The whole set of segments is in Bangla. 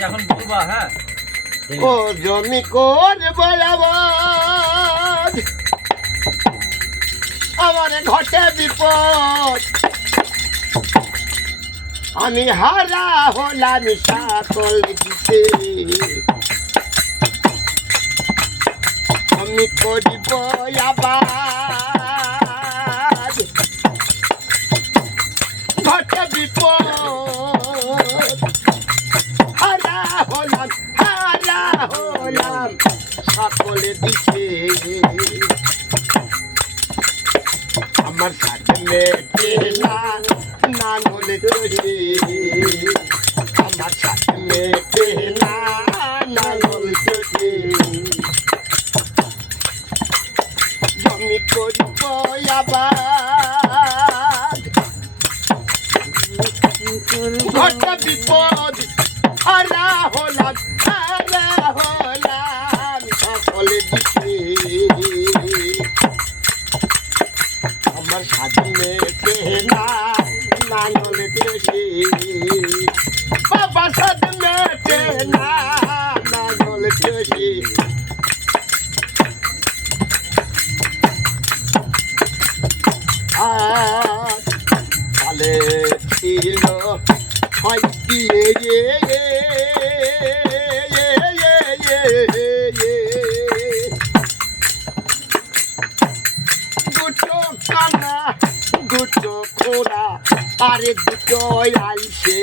যখন বলবা হ্যাঁ ও জমি করব আবাদ আমার ঘটে বিপদ আমি হারা হলাম সকল দিতে আমি করিব আবাদ ঘটে বিপদ হারা হলাম সকলে দিতে আমার সাথে মেটে না নাঙলে চড়ে আমার সাথে মেটে না নাঙল চড়ে জমি করব আবাদ ঘটা বিপদ হারা হলাম সকলে দিতে আমার সাথে মেটে না নাঙলে চড়ে বাবা সাথে মেটে না নাঙলে চড়ে কালে ছিল ছয়টি দুটো কানা দুটো খোড়া আরে দুটো আইসে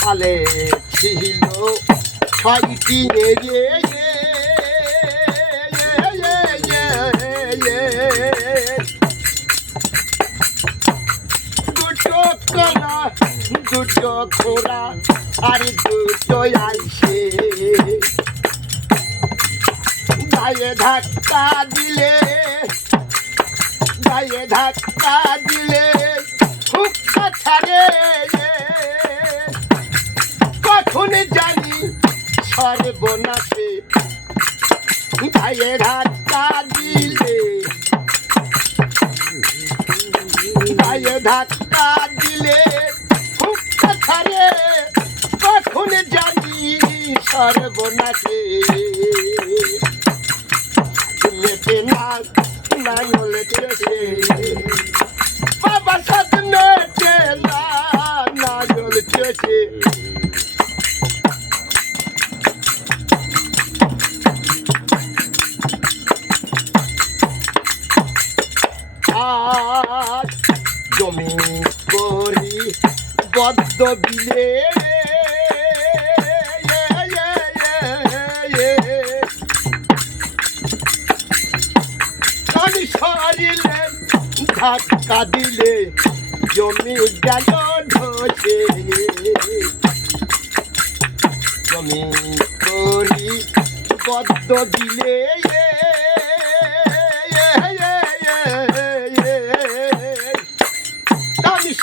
কালে ছিল ছয়টি দুটো কানা দুটো খোড়া আরে দুটো আইসে গায়ে ধাক্কা দিলে হুক্কা ছাড়ে কখন জানি সর্বনাশে গায়ে ধাক্কা দিলে হুক্কা ছাড়ে কখন জানি সর্বনাশে মেটে না নাঙলে চড়ে বাবার সাথে মেটে না নাঙল চড়ে আজ জমি করি বদ্ধ বিলে সরিলে ধাক্কা দিলে জমি গেল ধসে জমি করি বদ্ধ দিলে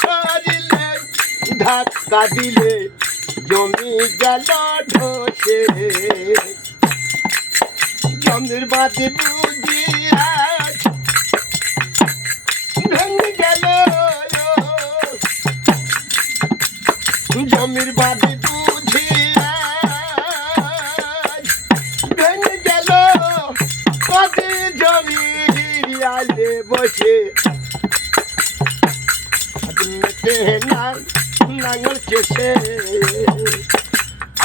সরিলে ধাক্কা দিলে জমি গেল ধসে জমির বাদে বুঝিয়া ভেঙে গেল জমির বাদে বুঝিয়া ভেঙে গেল কদে জমি আলে বসে মেটে না নাঙল চড়ে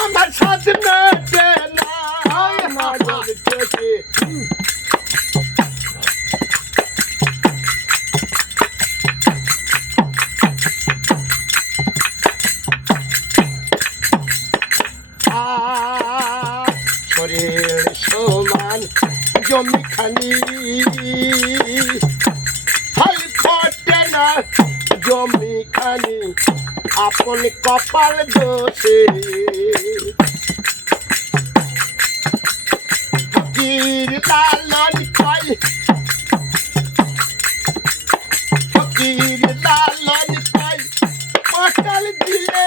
আমার সাথে মেটে না নাঙল চড়ে শরীর সমান জমি খানি ফল ফটে না জমি খানি আপন কপাল দোষে ফকির লালন কয় পাতাল দিলে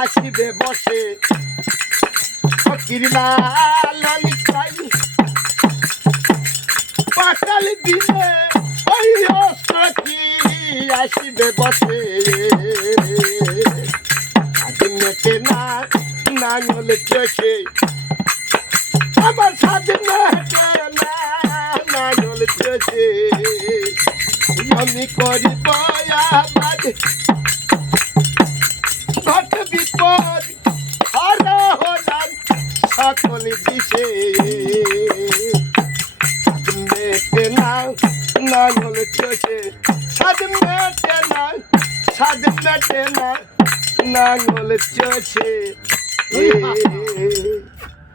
আসিবে বসে ফকির লালন কয় পাতাল দিলে ওই অস্ত্র কি আসিবে বসে স্বাধীন মেটে না নাঙল চষে আমার স্বাধীন মেটে না নাঙল চষে আমি করিব আবাদ ঘট বিপদ হারা হলাম সকল দিশে মেটে না নাঙল চষে স্বাধীন মেটে না স্বাধীন মেটে না নাঙল চষে